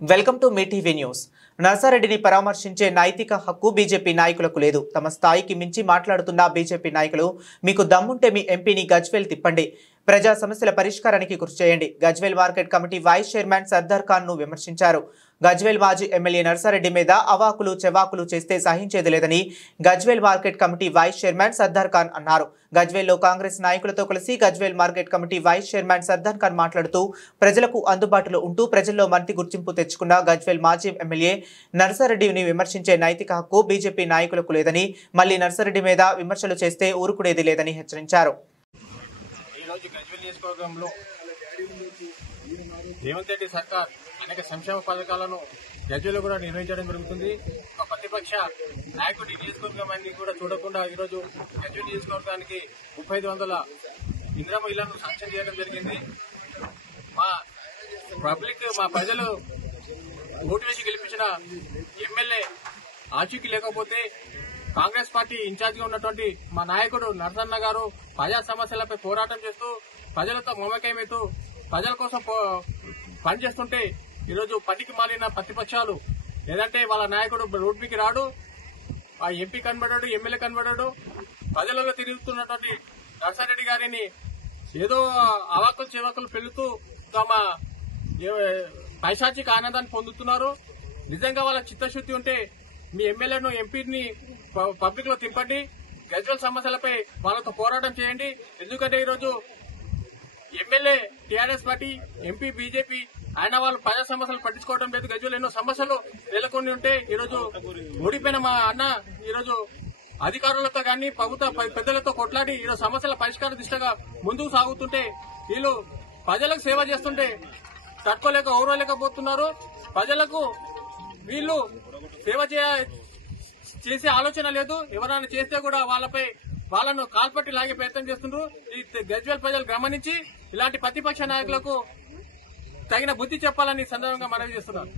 Welcome to మీ TV news. నర్సారెడ్డిని పరామర్శించే నైతిక హక్కు బీజేపీ నాయకులకు లేదు. తమ స్థాయికి మించి మాట్లాడుతున్న బీజేపీ నాయకులు మీకు దమ్ముంటే మీ ఎంపీని గజ్వేల్ తిప్పండి, ప్రజా సమస్యల పరిష్కారానికి కృషి చేయండి. Gajwel market committee vice chairman Sardar Khan ను విమర్శించారు. గజ్వేల్ మాజీ ఎమ్మెల్యే నర్సారెడ్డి మీద అవాకులు చెవాకులు చేస్తే సహించేది లేదని Gajwel market committee vice chairman Sardar Khan అన్నారు. గజ్వేల్లో కాంగ్రెస్ నాయకులతో కలిసి Gajwel market committee vice chairman Sardar Khan మాట్లాడుతూ ప్రజలకు అందుబాటులో ఉంటూ ప్రజల్లో మంచి గుర్తింపు తెచ్చుకున్న గజ్వేల్ మాజీ ఎమ్మెల్యే నర్సారెడ్డిని విమర్శించే నైతిక హక్కు బీజేపీ నాయకులకు లేదని, మళ్లీ నర్సారెడ్డి మీద విమర్శలు చేస్తే ఊరుకునేది లేదని హెచ్చరించారు. రేవంత్ రెడ్డి సర్కార్ అనేక సంక్షేమ పథకాలను గజ్వేల్లో కూడా నిర్వహించడం జరుగుతుంది. ఒక ప్రతిపక్ష నాయకుడి నియోజకవర్గాన్ని కూడా చూడకుండా ఈరోజు గజ్వేల్ నియోజకవర్గానికి 3500 ఇందిరమ్మ ఇళ్లను శాంక్షన్ చేయడం జరిగింది. మా ప్రజలు ఓటు వేసి గెలిపించిన ఎమ్మెల్యే ఆచూకీ లేకపోతే కాంగ్రెస్ పార్టీ ఇన్ఛార్జ్ గా ఉన్నటువంటి మా నాయకుడు నరసన్న గారు ప్రజా సమస్యలపై పోరాటం చేస్తూ ప్రజలతో మమేకమవుతూ ప్రజల కోసం పనిచేస్తుంటే ఈరోజు పనికి మాలిన ప్రతిపక్షాలు లేదంటే వాళ్ళ నాయకుడు రోడ్డుకి రాడు, ఆ ఎంపీ కనబడాడు, ఎమ్మెల్యే కనబడాడు, ప్రజలలో తిరుగుతున్నటువంటి నర్సారెడ్డి గారిని ఏదో అవాకులు చెవాకులు పెళ్లుతూ తమ పైశాచిక ఆనందాన్ని పొందుతున్నారు. నిజంగా వాళ్ళ చిత్తశుద్ధి ఉంటే మీ ఎమ్మెల్యేను ఎంపీని పబ్లిక్ లో తింపండి, గజ్వేల్ సమస్యలపై వాళ్ళతో పోరాటం చేయండి. ఎందుకంటే ఈరోజు MLA TRS party, MP BJP ఆయన వాళ్ళు ప్రజా సమస్యలు పట్టించుకోవడం లేదు. గజ్వేల్ ఎన్నో సమస్యలు నెలకొని ఉంటే ఈరోజు ఓడిపోయిన మా అన్న ఈరోజు అధికారులతో కానీ ప్రభుత్వ పెద్దలతో కొట్లాడి ఈరోజు సమస్యల పరిష్కార దిశగా ముందుకు సాగుతుంటే వీళ్ళు ప్రజలకు సేవ చేస్తుంటే తట్టుకోలేక ఓర్వలేకపోతున్నారు. ప్రజలకు వీళ్ళు సేవ చేసే ఆలోచన లేదు. ఎవరైనా చేస్తే కూడా వాళ్ళను కాల్పట్టి లాగే ప్రయత్నం చేస్తున్నారు. ఈ గజ్వేల్ ప్రజలు గమనించి ఇలాంటి ప్రతిపక్ష నాయకులకు తగిన బుద్ధి చెప్పాలని సందర్భంగా మనవి చేస్తున్నారు.